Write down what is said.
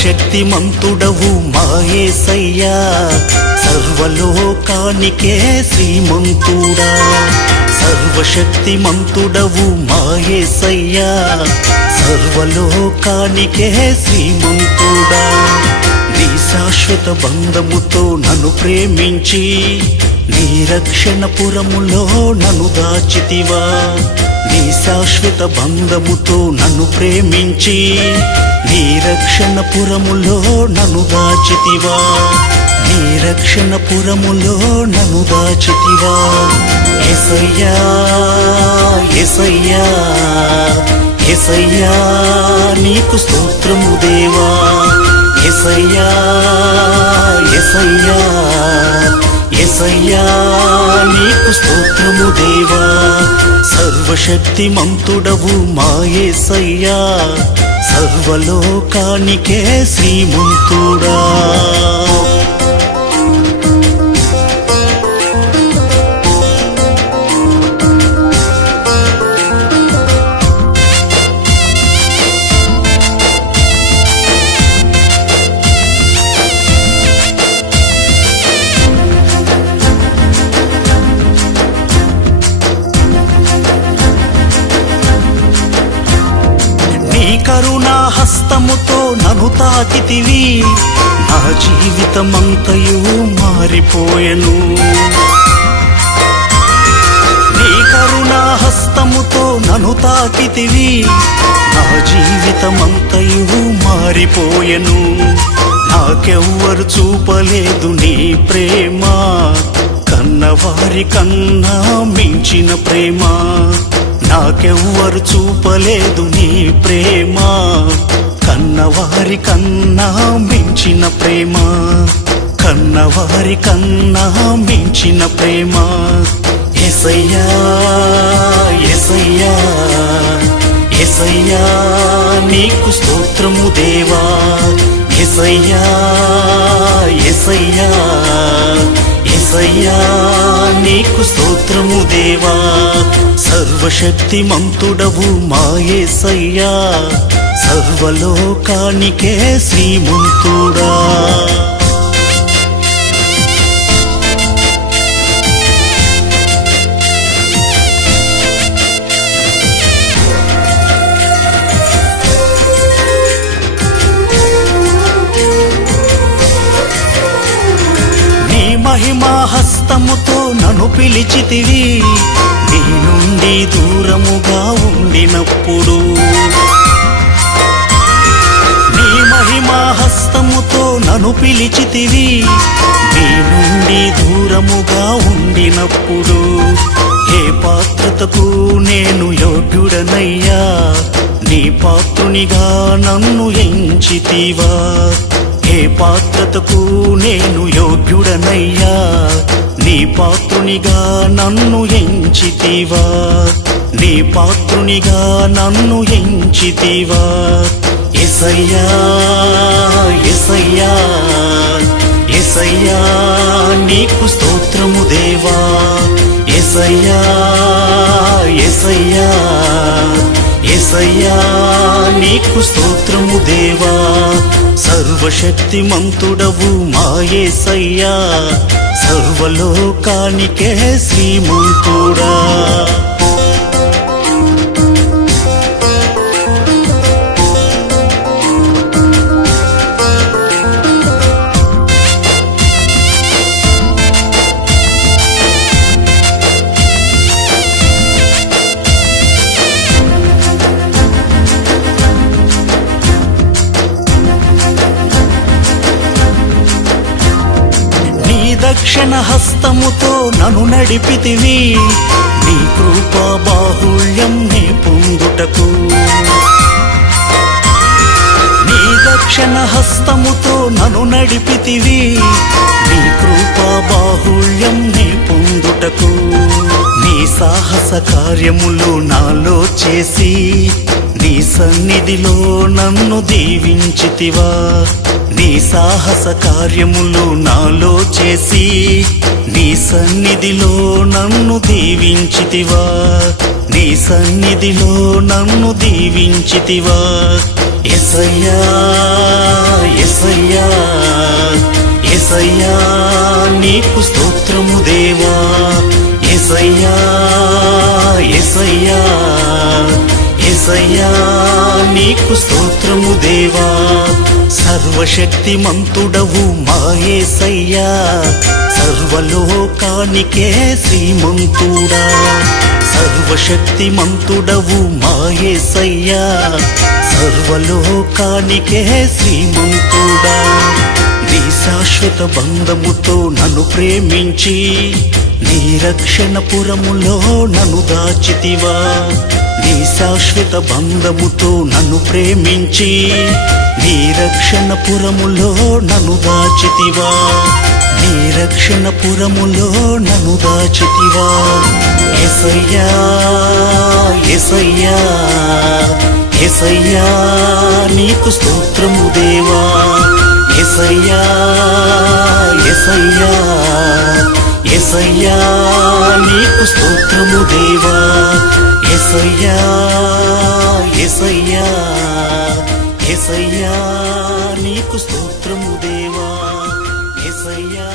సర్వశక్తిమంతుడవు మా యేసయ్యా సర్వలోకానికే శ్రీమంతుడా సర్వశక్తిమంతుడవు మా యేసయ్యా సర్వలోకానికే శ్రీమంతుడా నీ శాశ్వత బంధముతో నన్ను ప్రేమించి నీ రక్షణపురములో నన్ను దాచితివా నీ శాశ్వత బంధముతో నన్ను ప్రేమించి నీ రక్షణపురములో నన్ను దాచితివా నీ రక్షణపురములో నన్ను దాచితివా యేసయ్యా యేసయ్యా యేసయ్యా నీకు స్తోత్రము దేవా యేసయ్యా యేసయ్యా యేసయ్యా నీకు స్తోత్రము దేవా సర్వశక్తిమంతుడవు మా యేసయ్యా సర్వలోకానికే శ్రీమంతుడా కరుణా హస్తముతో నన్ను తాకితివి నా జీవితమంతయు మారిపోయెను నీ కరుణా హస్తముతో నన్ను తాకితివి నా జీవితమంతయు మారిపోయెను నాకెవ్వరు చూపలేదు నీ ప్రేమ కన్నవారి కన్నా మించిన ప్రేమ నాకెవ్వరు చూపలేదు నీ ప్రేమ కన్నవారి కన్నా మించిన ప్రేమ కన్నవారి కన్నా మించిన ప్రేమ యేసయ్యా యేసయ్యా యేసయ్యా నీకు స్తోత్రము దేవా యేసయ్యా యేసయ్యా యేసయ్యా నీకు స్తోత్రము దేవా సర్వశక్తిమంతుడవు మా యేసయ్యా సర్వలోకానికే శ్రీమంతుడా మహిమా హస్తముతో నన్ను పిలిచితివి నీ నుండి దూరముగా ఉండినప్పుడు నీ మహిమా హస్తముతో నన్ను పిలిచితివి నీ నుండి దూరముగా ఉండినప్పుడు ఏ పాత్రతకు నేను యోగ్యుడనయ్యా నీ పాత్రునిగా నన్ను ఎంచితివా ఏ పాత్రతకు నేను యోగ్యుడనయ్యా నీ పాత్రునిగా నన్ను ఎంచితివా నీ పాత్రునిగా నన్ను ఎంచితివా యేసయ్యా యేసయ్యా యేసయ్యా నీకు స్తోత్రము దేవా యేసయ్యా యేసయ్యా యేసయ్యా నీకు స్తోత్రము దేవా సర్వశక్తిమంతుడవు మా యేసయ్యా సర్వలోకానికే శ్రీమంతుడా దక్షిణ హస్తముతో నన్ను నడిపితివి నీ కృపా బాహుళ్యం నీ పొందుటకు నీ దక్షిణ హస్తముతో నన్ను నడిపితివి నీ కృపా బాహుళ్యం నీ పొందుటకు నీ సాహస కార్యములు నాలో చేసి నీ సన్నిధిలో నన్ను దీవించితివా నీ సాహస కార్యములు నాలో చేసి నీ సన్నిధిలో నన్ను దీవించితివా నీ సన్నిధిలో నన్ను దీవించితివా యేసయ్యా యేసయ్యా యేసయ్యా నీకు స్తోత్రము దేవా యేసయ్యా యేసయ్యా యేసయ్యా నీకు స్తోత్రము దేవా సర్వశక్తిమంతుడవు మా యేసయ్యా సర్వలోకానికే శ్రీమంతుడా సర్వశక్తిమంతుడవు మా యేసయ్యా సర్వలోకానికే శ్రీమంతుడా నీ శాశ్వత బంధముతో నన్ను ప్రేమించి నీ రక్షణ పురములో నన్ను దాచితివా నీ శాశ్వత బంధముతో నన్ను ప్రేమించి నీ రక్షణ పురములో నన్ను దాచితివా నీ రక్షణ పురములో నన్ను దాచితివా యేసయ్యా యేసయ్యా యేసయ్యా నీకు స్తోత్రము దేవా యేసయ్యా యేసయ్యా యేసయ్యా నీకు స్తోత్రము దేవా యేసయ్యా యేసయ్యా యేసయ్యా నీకు స్తోత్రము దేవా యేసయ్యా